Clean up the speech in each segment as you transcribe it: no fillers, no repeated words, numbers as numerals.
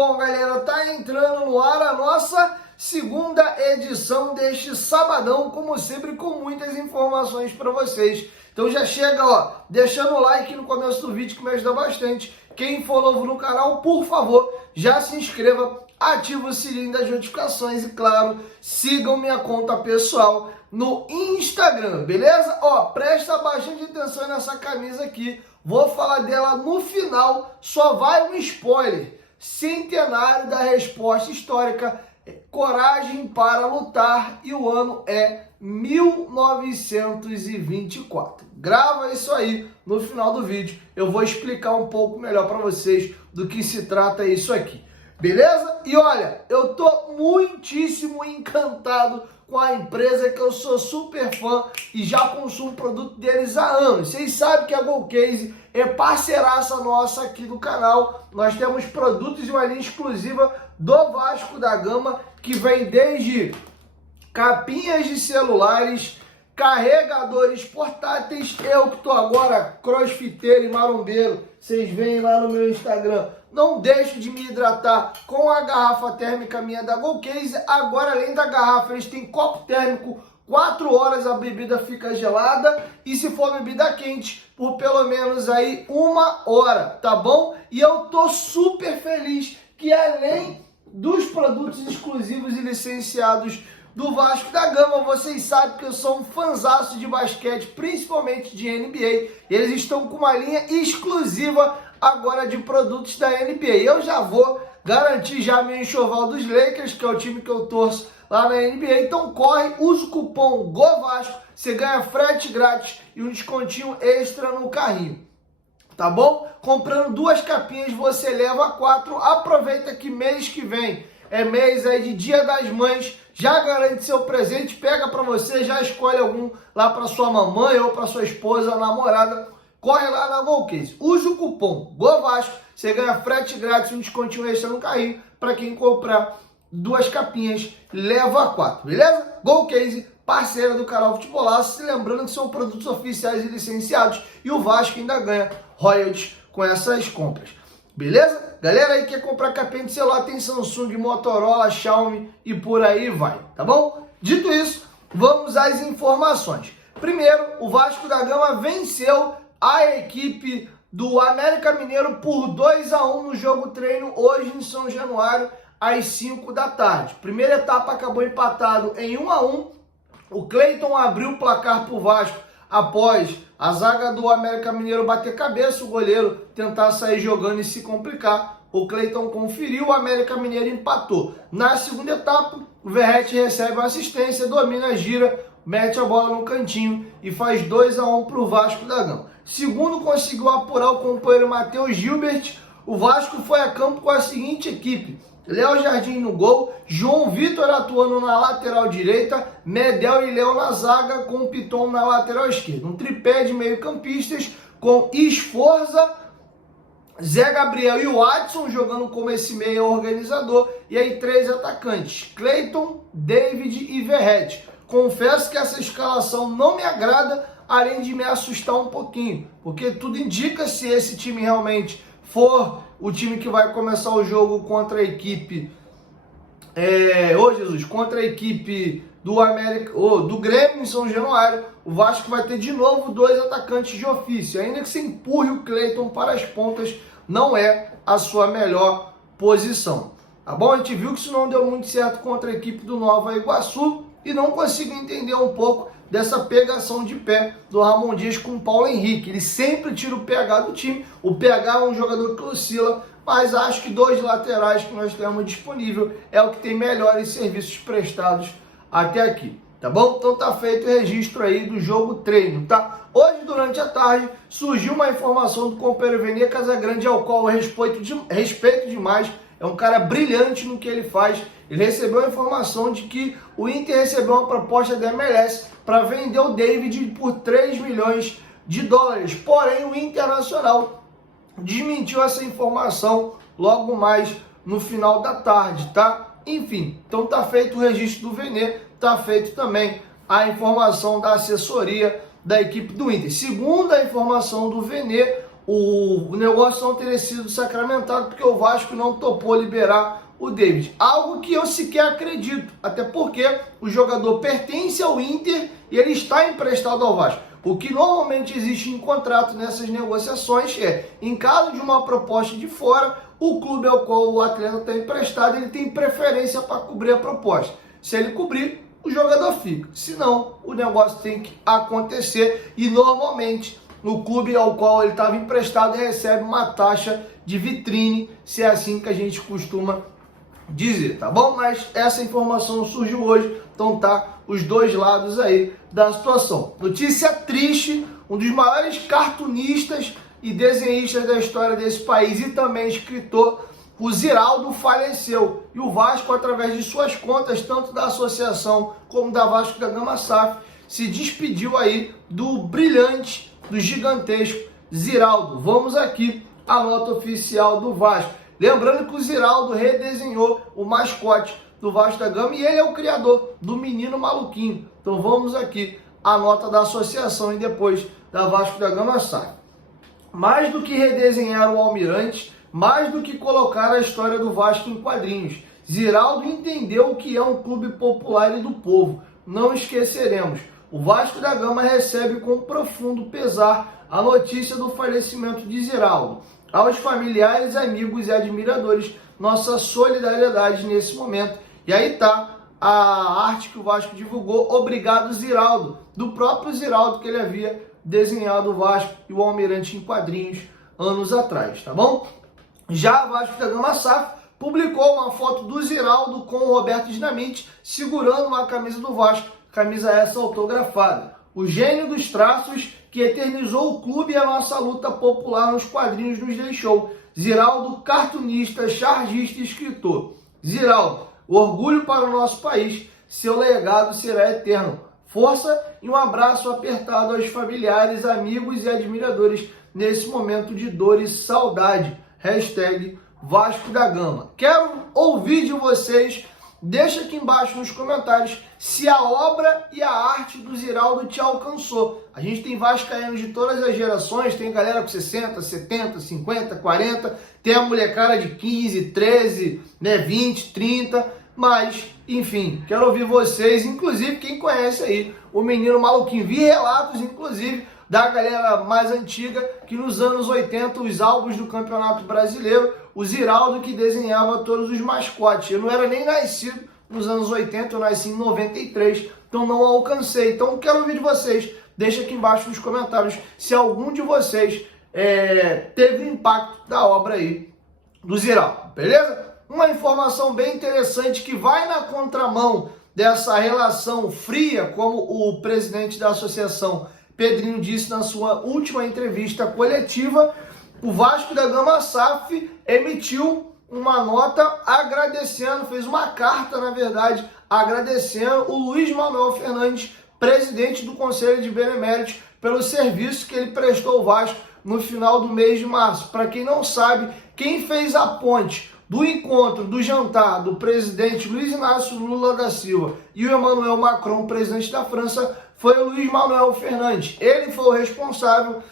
bom, galera? Tá entrando no ar a nossa segunda edição deste sabadão, como sempre, com muitas informações para vocês. Então já chega, ó, deixando o like no começo do vídeo que me ajuda bastante. Quem for novo no canal, por favor, já se inscreva, ativa o sininho das notificações e, claro, sigam minha conta pessoal no Instagram, beleza? Ó, presta bastante atenção nessa camisa aqui. Vou falar dela no final, só vai um spoiler. Centenário da resposta histórica, coragem para lutar, e o ano é 1924. Grava isso aí no final do vídeo, eu vou explicar um pouco melhor para vocês do que se trata isso aqui, beleza? E olha, eu tô muitíssimo encantado com a empresa que eu sou super fã e já consumo produto deles há anos. Vocês sabem que a GoCase é parceiraça nossa aqui do canal. Nós temos produtos de uma linha exclusiva do Vasco da Gama, que vem desde capinhas de celulares, carregadores portáteis. Eu que tô agora crossfiteiro e marombeiro, vocês veem lá no meu Instagram. Não deixo de me hidratar com a garrafa térmica minha da GoCase. Agora, além da garrafa, eles têm copo térmico. 4 horas a bebida fica gelada, e se for bebida quente, por pelo menos aí 1 hora, tá bom? E eu tô super feliz que, além dos produtos exclusivos e licenciados do Vasco da Gama, vocês sabem que eu sou um fanzaço de basquete, principalmente de NBA. Eles estão com uma linha exclusiva agora de produtos da NBA. Eu já vou garantir já meu enxoval dos Lakers, que é o time que eu torço lá na NBA. Então corre, usa o cupom GOVASCO, você ganha frete grátis e um descontinho extra no carrinho, tá bom? Comprando 2 capinhas você leva 4. Aproveita que mês que vem é mês aí de Dia das Mães, já garante seu presente, pega pra você, já escolhe algum lá pra sua mamãe ou pra sua esposa, namorada. Corre lá na GoCase, use o cupom GOVASCO, você ganha frete grátis, um descontinho extra no carrinho. Para quem comprar 2 capinhas, leva 4, beleza? GoCase, parceira do canal Futebolaço, lembrando que são produtos oficiais e licenciados, e o Vasco ainda ganha royalties com essas compras, beleza? Galera aí que quer comprar capinha de celular, tem Samsung, Motorola, Xiaomi e por aí vai, tá bom? Dito isso, vamos às informações. Primeiro, o Vasco da Gama venceu a equipe do América Mineiro por 2-1 no jogo treino hoje em São Januário, às 5 da tarde. Primeira etapa acabou empatado em 1-1. O Cleiton abriu o placar para o Vasco após a zaga do América Mineiro bater cabeça, o goleiro tentar sair jogando e se complicar. O Cleiton conferiu, o América Mineiro empatou. Na segunda etapa, o Verratti recebe uma assistência, domina, gira, mete a bola no cantinho e faz 2-1 para o Vasco da Gama. Segundo, conseguiu apurar o companheiro Matheus Gilbert. O Vasco foi a campo com a seguinte equipe: Léo Jardim no gol, João Vitor atuando na lateral direita, Medel e Léo na zaga, com o Piton na lateral esquerda. Um tripé de meio-campistas com Esforza, Zé Gabriel e o Adson jogando como esse meia organizador. E aí 3 atacantes: Cleiton, David e Verratti. Confesso que essa escalação não me agrada, além de me assustar um pouquinho, porque tudo indica, se esse time realmente for o time que vai começar o jogo contra a equipe, contra a equipe do América, do Grêmio em São Januário, o Vasco vai ter de novo 2 atacantes de ofício. Ainda que se empurre o Cleiton para as pontas, não é a sua melhor posição, tá bom? A gente viu que isso não deu muito certo contra a equipe do Nova Iguaçu, e não consigo entender um pouco dessa pegação de pé do Ramon Dias com o Paulo Henrique. Ele sempre tira o PH do time. O PH é um jogador que oscila, mas acho que 2 laterais que nós temos disponível é o que tem melhores serviços prestados até aqui, tá bom? Então tá feito o registro aí do jogo treino, tá? Hoje, durante a tarde, surgiu uma informação do companheiro Vene Casagrande, ao qual eu respeito demais. É um cara brilhante no que ele faz. Ele recebeu a informação de que o Inter recebeu uma proposta da MLS para vender o David por 3 milhões de dólares. Porém, o Internacional desmentiu essa informação logo mais no final da tarde, tá? Enfim, então tá feito o registro do Vene, tá feito também a informação da assessoria da equipe do Inter. Segundo a informação do Vene, o negócio não teria sido sacramentado porque o Vasco não topou liberar o David. Algo que eu sequer acredito, até porque o jogador pertence ao Inter e ele está emprestado ao Vasco. O que normalmente existe em contrato nessas negociações é, em caso de uma proposta de fora, o clube ao qual o atleta está emprestado, ele tem preferência para cobrir a proposta. Se ele cobrir, o jogador fica. Se não, o negócio tem que acontecer e normalmente o clube ao qual ele estava emprestado recebe uma taxa de vitrine, se é assim que a gente costuma dizer, tá bom? Mas essa informação surgiu hoje, então tá os dois lados aí da situação. Notícia triste, um dos maiores cartunistas e desenhistas da história desse país e também escritor, o Ziraldo, faleceu. E o Vasco, através de suas contas, tanto da associação como da Vasco da Gama SAF, se despediu aí do brilhante, do gigantesco Ziraldo. Vamos aqui à nota oficial do Vasco. Lembrando que o Ziraldo redesenhou o mascote do Vasco da Gama e ele é o criador do Menino Maluquinho. Então vamos aqui à nota da associação e depois da Vasco da Gama SAF. Mais do que redesenhar o Almirante, mais do que colocar a história do Vasco em quadrinhos, Ziraldo entendeu o que é um clube popular e do povo. Não esqueceremos. O Vasco da Gama recebe com profundo pesar a notícia do falecimento de Ziraldo. Aos familiares, amigos e admiradores, nossa solidariedade nesse momento. E aí tá a arte que o Vasco divulgou, Obrigado Ziraldo, do próprio Ziraldo que ele havia desenhado o Vasco e o Almirante em quadrinhos anos atrás, tá bom? Já a Vasco da Gama SAF publicou uma foto do Ziraldo com o Roberto Dinamite segurando uma camisa do Vasco, camisa essa autografada. O gênio dos traços que eternizou o clube e a nossa luta popular nos quadrinhos nos deixou. Ziraldo, cartunista, chargista e escritor. Ziraldo, orgulho para o nosso país, seu legado será eterno. Força e um abraço apertado aos familiares, amigos e admiradores nesse momento de dor e saudade. Hashtag Vasco da Gama. Quero ouvir de vocês. Deixa aqui embaixo nos comentários se a obra e a arte do Ziraldo te alcançou. A gente tem vascaínos de todas as gerações, tem galera com 60, 70, 50, 40, tem a molecada de 15, 13, 20, 30, mas, enfim, quero ouvir vocês, inclusive quem conhece aí o Menino Maluquinho. Vi relatos, inclusive, da galera mais antiga, que nos anos 80, os álbuns do Campeonato Brasileiro, o Ziraldo que desenhava todos os mascotes. Eu não era nem nascido nos anos 80, eu nasci em 93, então não alcancei. Então quero ouvir de vocês, deixa aqui embaixo nos comentários se algum de vocês teve o impacto da obra aí do Ziraldo, beleza? Uma informação bem interessante que vai na contramão dessa relação fria, como o presidente da associação Pedrinho disse na sua última entrevista coletiva. O Vasco da Gama SAF emitiu uma nota agradecendo, fez uma carta, na verdade, agradecendo o Luiz Manuel Fernandes, presidente do Conselho de Beneméritos, pelo serviço que ele prestou ao Vasco no final do mês de março. Para quem não sabe, quem fez a ponte do encontro, do jantar do presidente Luiz Inácio Lula da Silva e o Emmanuel Macron, presidente da França, foi o Luiz Manuel Fernandes. Ele foi o responsável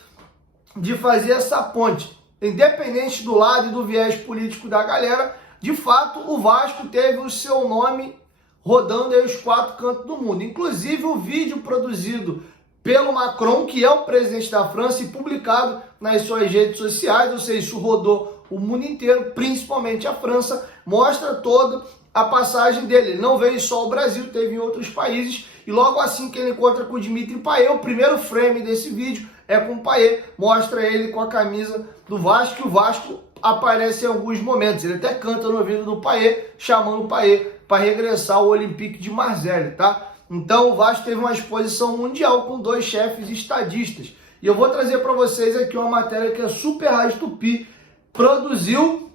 de fazer essa ponte. Independente do lado e do viés político da galera, de fato o Vasco teve o seu nome rodando aí os quatro cantos do mundo. Inclusive o vídeo produzido pelo Macron, que é o presidente da França, e publicado nas suas redes sociais, ou seja, isso rodou o mundo inteiro, principalmente a França, mostra toda a passagem dele. Ele não veio só ao Brasil, teve em outros países, e logo assim que ele encontra com o Dimitri Payet, o primeiro frame desse vídeo é com o Payet, mostra ele com a camisa do Vasco, que o Vasco aparece em alguns momentos. Ele até canta no ouvido do Payet, chamando o Payet para regressar ao Olympique de Marseille, tá? Então o Vasco teve uma exposição mundial com dois chefes estadistas. E eu vou trazer para vocês aqui uma matéria que a Super Rádio Tupi produziu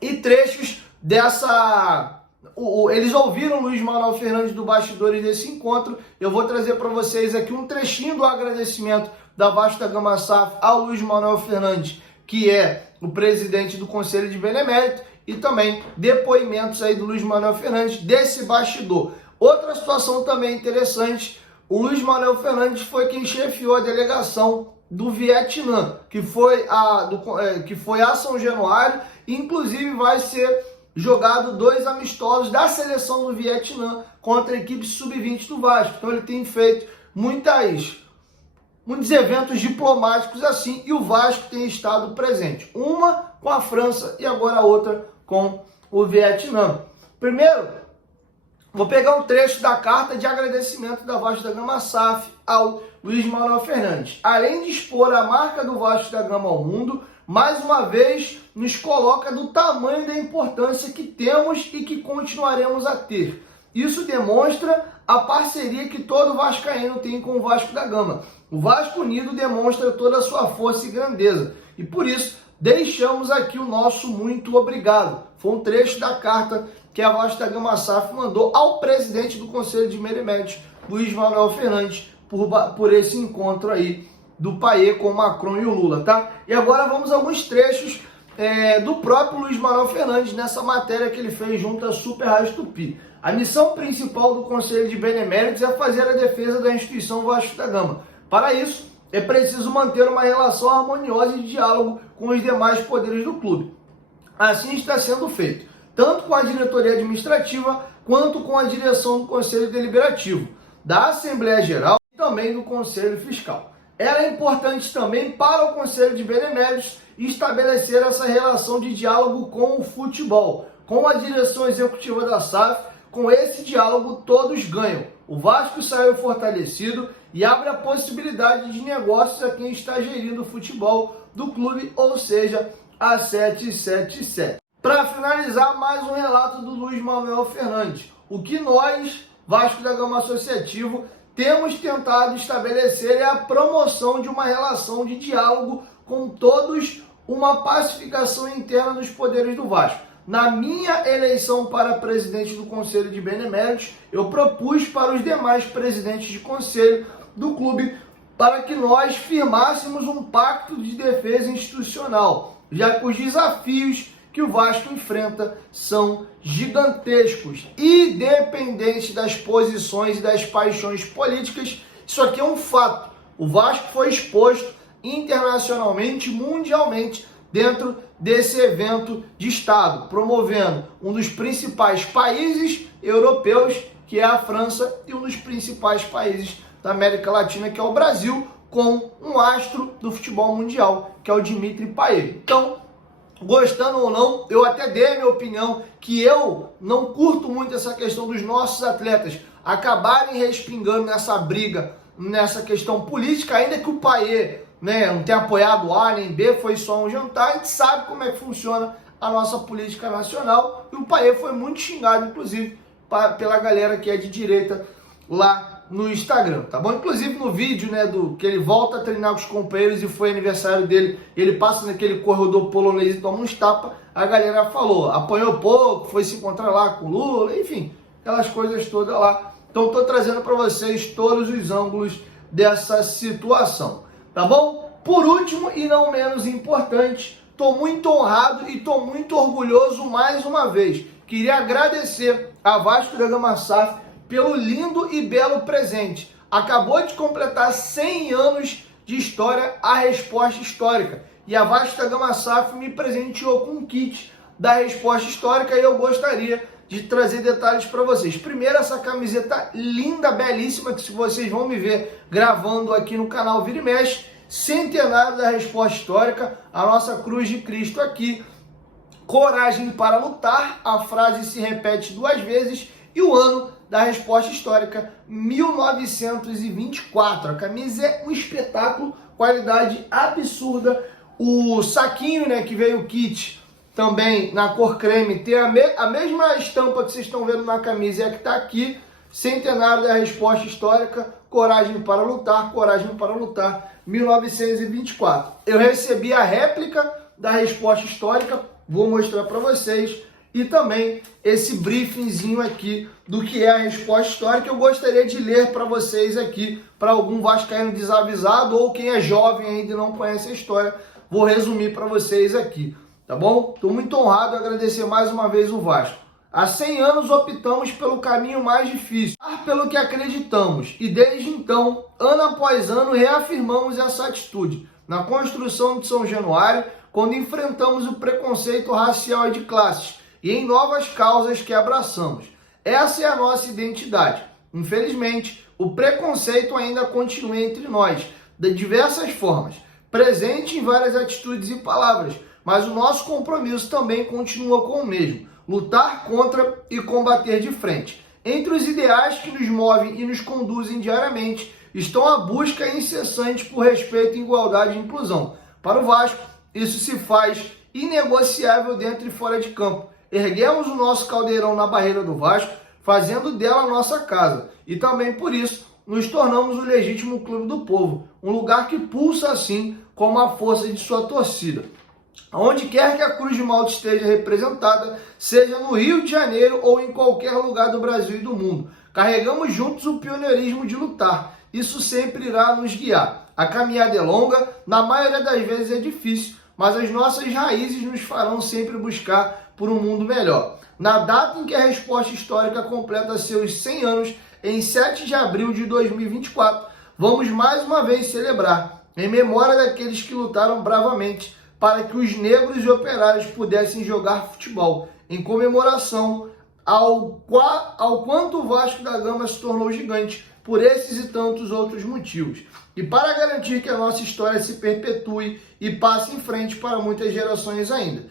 e trechos dessa... Eles ouviram o Luiz Manuel Fernandes do bastidores desse encontro. Eu vou trazer para vocês aqui um trechinho do agradecimento da Vasco da Gama SAF ao Luiz Manuel Fernandes, que é o presidente do Conselho de Benemérito, e também depoimentos aí do Luiz Manuel Fernandes desse bastidor. Outra situação também interessante, o Luiz Manuel Fernandes foi quem chefiou a delegação do Vietnã, que foi a São Januário, inclusive vai ser jogado 2 amistosos da seleção do Vietnã contra a equipe sub-20 do Vasco. Então ele tem feito muitos eventos diplomáticos assim, e o Vasco tem estado presente. Uma com a França e agora a outra com o Vietnã. Primeiro, vou pegar um trecho da carta de agradecimento da Vasco da Gama SAF ao Luiz Manuel Fernandes. Além de expor a marca do Vasco da Gama ao mundo, mais uma vez nos coloca do tamanho da importância que temos e que continuaremos a ter. Isso demonstra a parceria que todo vascaíno tem com o Vasco da Gama. O Vasco Unido demonstra toda a sua força e grandeza. E por isso, deixamos aqui o nosso muito obrigado. Foi um trecho da carta que a Vasco da Gama SAF mandou ao presidente do Conselho de Méritos, Luiz Manuel Fernandes, por esse encontro aí do Payet com o Macron e o Lula, tá? E agora vamos a alguns trechos do próprio Luiz Manuel Fernandes nessa matéria que ele fez junto à Super Rádio Tupi. A missão principal do Conselho de Beneméritos é fazer a defesa da instituição Vasco da Gama. Para isso, é preciso manter uma relação harmoniosa e de diálogo com os demais poderes do clube. Assim está sendo feito, tanto com a diretoria administrativa quanto com a direção do Conselho Deliberativo, da Assembleia Geral e também do Conselho Fiscal. Era importante também para o Conselho de Beneméritos estabelecer essa relação de diálogo com o futebol, com a direção executiva da SAF. Com esse diálogo todos ganham. O Vasco saiu fortalecido e abre a possibilidade de negócios a quem está gerindo o futebol do clube, ou seja, a 777. Para finalizar, mais um relato do Luiz Manuel Fernandes. O que nós, Vasco da Gama Associativo, temos tentado estabelecer é a promoção de uma relação de diálogo com todos, uma pacificação interna dos poderes do Vasco. Na minha eleição para presidente do Conselho de Beneméritos, eu propus para os demais presidentes de conselho do clube para que nós firmássemos um pacto de defesa institucional, já que os desafios que o Vasco enfrenta são gigantescos, independente das posições e das paixões políticas. Isso aqui é um fato. O Vasco foi exposto internacionalmente, mundialmente, dentro desse evento de Estado, promovendo um dos principais países europeus, que é a França, e um dos principais países da América Latina, que é o Brasil, com um astro do futebol mundial, que é o Dimitri Payet. Então, gostando ou não, eu até dei a minha opinião que eu não curto muito essa questão dos nossos atletas acabarem respingando nessa briga, nessa questão política, ainda que o Payet não tem apoiado A nem B, foi só um jantar. A gente sabe como é que funciona a nossa política nacional, e o Payet foi muito xingado, inclusive, pela galera que é de direita lá no Instagram, tá bom? Inclusive no vídeo, que ele volta a treinar com os companheiros e foi aniversário dele, ele passa naquele corredor polonês e toma uns tapas, a galera falou, apanhou pouco, foi se encontrar lá com o Lula, enfim, aquelas coisas todas lá. Então tô trazendo para vocês todos os ângulos dessa situação. Tá bom? Por último e não menos importante, estou muito honrado e estou muito orgulhoso mais uma vez. Queria agradecer a Vasco da Gama SAF pelo lindo e belo presente. Acabou de completar 100 anos de história a Resposta Histórica. E a Vasco da Gama SAF me presenteou com um kit da Resposta Histórica e eu gostaria de trazer detalhes para vocês. Primeiro, essa camiseta linda, belíssima, que se vocês vão me ver gravando aqui no canal Vira e Mexe, centenário da Resposta Histórica, a nossa cruz de Cristo aqui, coragem para lutar, a frase se repete 2 vezes, e o ano da Resposta Histórica, 1924. A camisa é um espetáculo, qualidade absurda. O saquinho, que veio o kit, também na cor creme, tem a mesma estampa que vocês estão vendo na camisa, é a que está aqui, centenário da Resposta Histórica, coragem para lutar, 1924. Eu recebi a réplica da Resposta Histórica, vou mostrar para vocês, e também esse briefingzinho aqui do que é a Resposta Histórica. Eu gostaria de ler para vocês aqui, para algum vascaíno desavisado ou quem é jovem ainda e não conhece a história, vou resumir para vocês aqui. Tá bom? Estou muito honrado, agradecer mais uma vez o Vasco. Há 100 anos optamos pelo caminho mais difícil, pelo que acreditamos, e desde então, ano após ano, reafirmamos essa atitude na construção de São Januário, quando enfrentamos o preconceito racial e de classes, e em novas causas que abraçamos. Essa é a nossa identidade. Infelizmente, o preconceito ainda continua entre nós, de diversas formas, presente em várias atitudes e palavras, mas o nosso compromisso também continua com o mesmo: lutar contra e combater de frente. Entre os ideais que nos movem e nos conduzem diariamente estão a busca incessante por respeito, igualdade e inclusão. Para o Vasco, isso se faz inegociável dentro e fora de campo. Erguemos o nosso caldeirão na barreira do Vasco, fazendo dela a nossa casa. E também por isso nos tornamos o legítimo clube do povo, um lugar que pulsa assim como a força de sua torcida. Onde quer que a Cruz de Malta esteja representada, seja no Rio de Janeiro ou em qualquer lugar do Brasil e do mundo, carregamos juntos o pioneirismo de lutar. Isso sempre irá nos guiar. A caminhada é longa, na maioria das vezes é difícil, mas as nossas raízes nos farão sempre buscar por um mundo melhor. Na data em que a Resposta Histórica completa seus 100 anos, em 7 de abril de 2024, vamos mais uma vez celebrar, em memória daqueles que lutaram bravamente para que os negros e operários pudessem jogar futebol, em comemoração ao quanto o Vasco da Gama se tornou gigante por esses e tantos outros motivos. E para garantir que a nossa história se perpetue e passe em frente para muitas gerações ainda,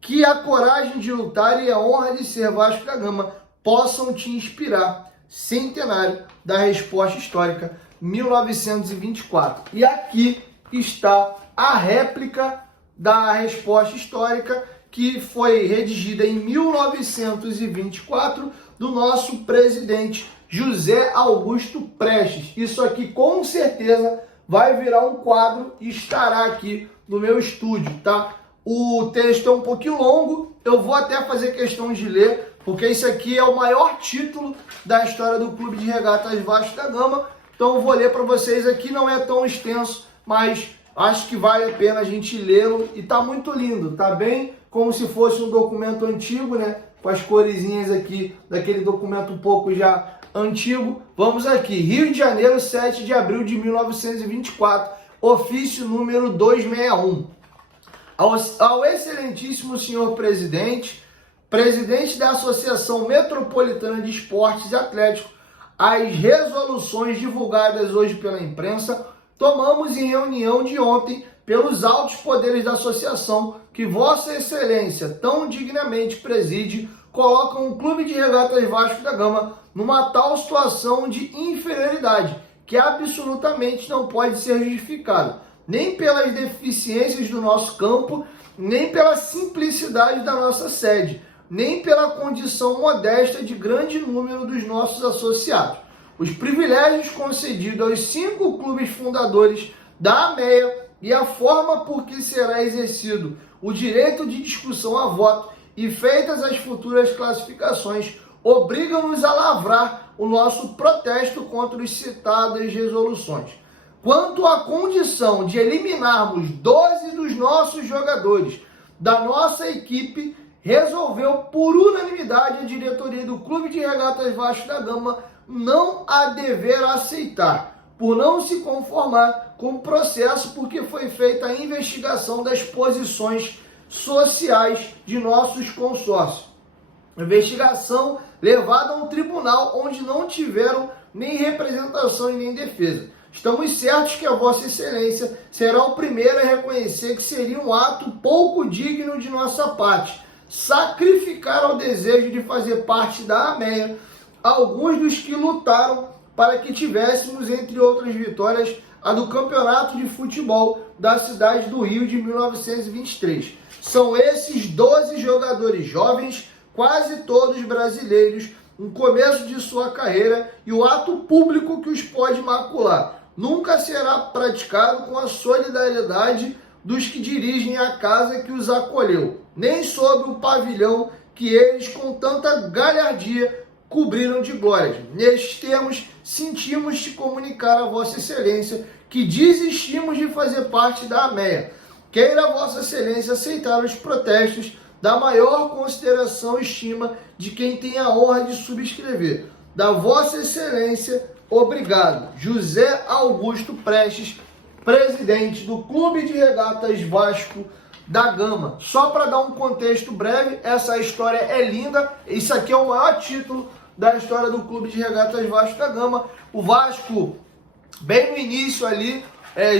que a coragem de lutar e a honra de ser Vasco da Gama possam te inspirar. Centenário da Resposta Histórica 1924. E aqui está a réplica da Resposta Histórica, que foi redigida em 1924 do nosso presidente José Augusto Prestes. Isso aqui com certeza vai virar um quadro e estará aqui no meu estúdio, tá? O texto é um pouquinho longo, eu vou até fazer questão de ler, porque isso aqui é o maior título da história do Clube de Regatas Vasco da Gama. Então eu vou ler para vocês aqui, não é tão extenso, mas acho que vale a pena a gente lê-lo e tá muito lindo, tá bem como se fosse um documento antigo, né? Com as coresinhas aqui daquele documento um pouco já antigo. Vamos aqui, Rio de Janeiro, 7 de abril de 1924, ofício número 261. Ao excelentíssimo senhor presidente da Associação Metropolitana de Esportes e Atlético, as resoluções divulgadas hoje pela imprensa, tomamos em reunião de ontem, pelos altos poderes da associação, que Vossa Excelência tão dignamente preside, colocam o Clube de Regatas Vasco da Gama numa tal situação de inferioridade, que absolutamente não pode ser justificado, nem pelas deficiências do nosso campo, nem pela simplicidade da nossa sede, nem pela condição modesta de grande número dos nossos associados. Os privilégios concedidos aos 5 clubes fundadores da AMEA e a forma por que será exercido o direito de discussão a voto e feitas as futuras classificações obrigam-nos a lavrar o nosso protesto contra as citadas resoluções. Quanto à condição de eliminarmos 12 dos nossos jogadores da nossa equipe, resolveu por unanimidade a diretoria do Clube de Regatas Vasco da Gama não a dever aceitar, por não se conformar com o processo porque foi feita a investigação das posições sociais de nossos consórcios. Investigação levada a um tribunal onde não tiveram nem representação e nem defesa. Estamos certos que a Vossa Excelência será o primeiro a reconhecer que seria um ato pouco digno de nossa parte sacrificar ao desejo de fazer parte da AMEA alguns dos que lutaram para que tivéssemos, entre outras vitórias, a do Campeonato de Futebol da cidade do Rio de 1923. São esses 12 jogadores jovens, quase todos brasileiros, no começo de sua carreira, e o ato público que os pode macular nunca será praticado com a solidariedade dos que dirigem a casa que os acolheu, nem sob o pavilhão que eles com tanta galhardia cobriram de glórias. Nestes termos, sentimos te comunicar a Vossa Excelência que desistimos de fazer parte da AMEA. Queira Vossa Excelência aceitar os protestos da maior consideração e estima de quem tem a honra de subscrever. Da Vossa Excelência, obrigado. José Augusto Prestes, presidente do Clube de Regatas Vasco da Gama. Só para dar um contexto breve, essa história é linda. Isso aqui é o maior título da história do Clube de Regatas Vasco da Gama. O Vasco, bem no início ali,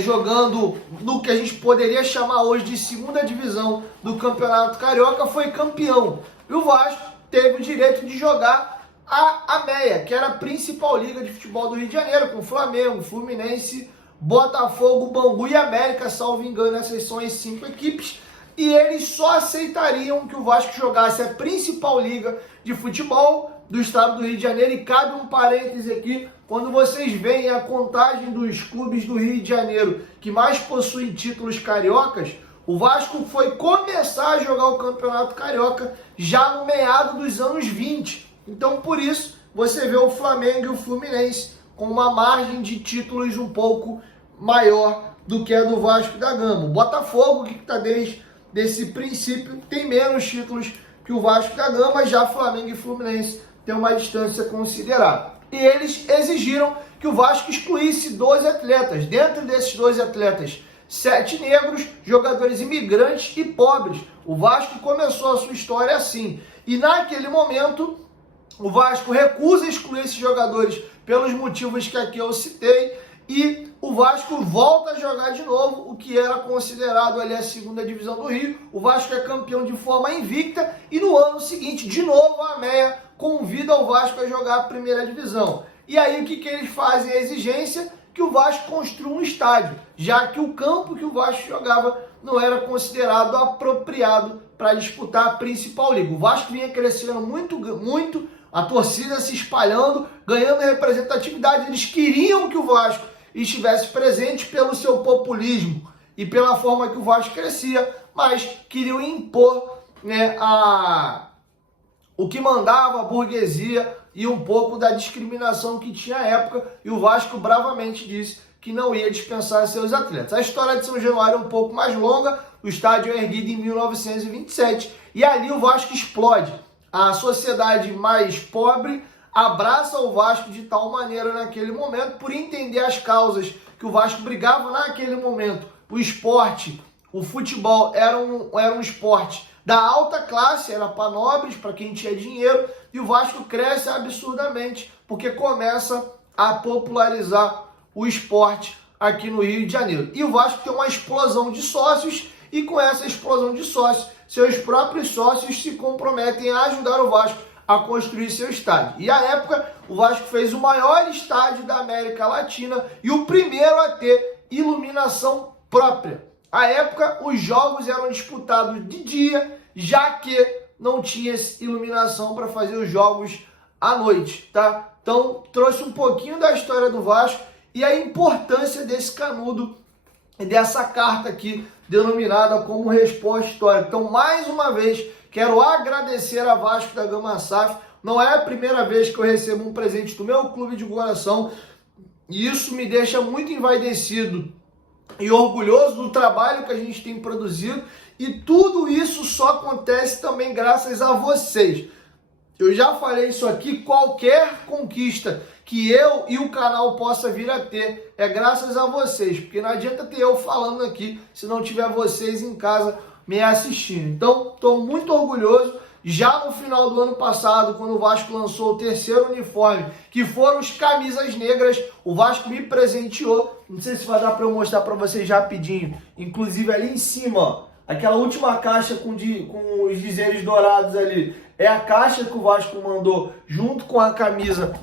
jogando no que a gente poderia chamar hoje de segunda divisão do Campeonato Carioca, foi campeão. E o Vasco teve o direito de jogar a Meia, que era a principal liga de futebol do Rio de Janeiro, com Flamengo, Fluminense, Botafogo, Bangu e América, salvo engano, essas são as 5 equipes. E eles só aceitariam que o Vasco jogasse a principal liga de futebol do estado do Rio de Janeiro. E cabe um parêntese aqui, quando vocês veem a contagem dos clubes do Rio de Janeiro que mais possuem títulos cariocas, o Vasco foi começar a jogar o Campeonato Carioca já no meado dos anos 20. Então, por isso, você vê o Flamengo e o Fluminense com uma margem de títulos um pouco maior do que a do Vasco da Gama. O Botafogo, que está desde esse princípio, tem menos títulos que o Vasco da Gama, já Flamengo e Fluminense têm uma distância considerável. E eles exigiram que o Vasco excluísse 12 atletas. Dentro desses 12 atletas, 7 negros, jogadores imigrantes e pobres. O Vasco começou a sua história assim. E naquele momento, o Vasco recusa excluir esses jogadores pelos motivos que aqui eu citei, e o Vasco volta a jogar de novo o que era considerado ali a segunda divisão do Rio. O Vasco é campeão de forma invicta e no ano seguinte, de novo, a Meia convida o Vasco a jogar a primeira divisão. E aí o que eles fazem? A exigência que o Vasco construa um estádio, já que o campo que o Vasco jogava não era considerado apropriado para disputar a principal liga. O Vasco vinha crescendo muito, a torcida se espalhando, ganhando representatividade. Eles queriam que o Vasco estivesse presente pelo seu populismo e pela forma que o Vasco crescia, mas queriam impor, né, o que mandava a burguesia e um pouco da discriminação que tinha à época, e o Vasco bravamente disse que não ia dispensar seus atletas. A história de São Januário é um pouco mais longa. O estádio é erguido em 1927 e ali o Vasco explode. A sociedade mais pobre abraça o Vasco de tal maneira naquele momento, por entender as causas que o Vasco brigava naquele momento. O esporte, o futebol era um esporte da alta classe, era para nobres, para quem tinha dinheiro, e o Vasco cresce absurdamente porque começa a popularizar o esporte aqui no Rio de Janeiro. E o Vasco tem uma explosão de sócios, e com essa explosão de sócios, seus próprios sócios se comprometem a ajudar o Vasco a construir seu estádio. E à época, o Vasco fez o maior estádio da América Latina e o primeiro a ter iluminação própria. À época, os jogos eram disputados de dia, já que não tinha iluminação para fazer os jogos à noite, tá? Então, trouxe um pouquinho da história do Vasco e a importância desse canudo e dessa carta aqui, denominada como resposta histórica. Então, mais uma vez, quero agradecer a Vasco da Gama SAF. Não é a primeira vez que eu recebo um presente do meu clube de coração, e isso me deixa muito envaidecido e orgulhoso do trabalho que a gente tem produzido, e tudo isso só acontece também graças a vocês. Eu já falei isso aqui, qualquer conquista que eu e o canal possa vir a ter é graças a vocês, porque não adianta ter eu falando aqui se não tiver vocês em casa me assistindo. Então, estou muito orgulhoso. Já no final do ano passado, quando o Vasco lançou o terceiro uniforme, que foram os camisas negras, o Vasco me presenteou. Não sei se vai dar para eu mostrar para vocês rapidinho. Inclusive ali em cima, ó, aquela última caixa com os dizeres dourados ali, é a caixa que o Vasco mandou junto com a camisa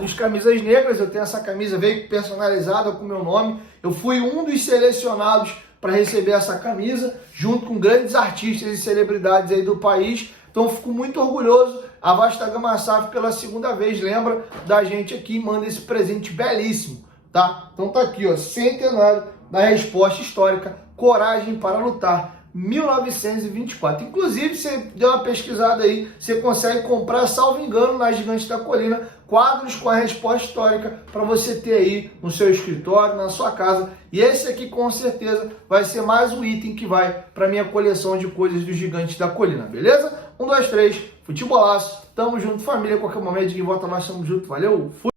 dos camisas negras. Eu tenho essa camisa, veio personalizada com o meu nome. Eu fui um dos selecionados para receber essa camisa, junto com grandes artistas e celebridades aí do país. Então, fico muito orgulhoso. A Vasco da Gama SAF, pela segunda vez, lembra da gente aqui e manda esse presente belíssimo, tá? Então tá aqui, ó, centenário da resposta histórica, coragem para lutar. 1924. Inclusive, você deu uma pesquisada aí, você consegue comprar, salvo engano, na Gigante da Colina, quadros com a resposta histórica para você ter aí no seu escritório, na sua casa. E esse aqui, com certeza, vai ser mais um item que vai para minha coleção de coisas do Gigante da Colina, beleza? 1, 2, 3, futebolaço, tamo junto, família, qualquer momento de volta mais, tamo junto, valeu, fui!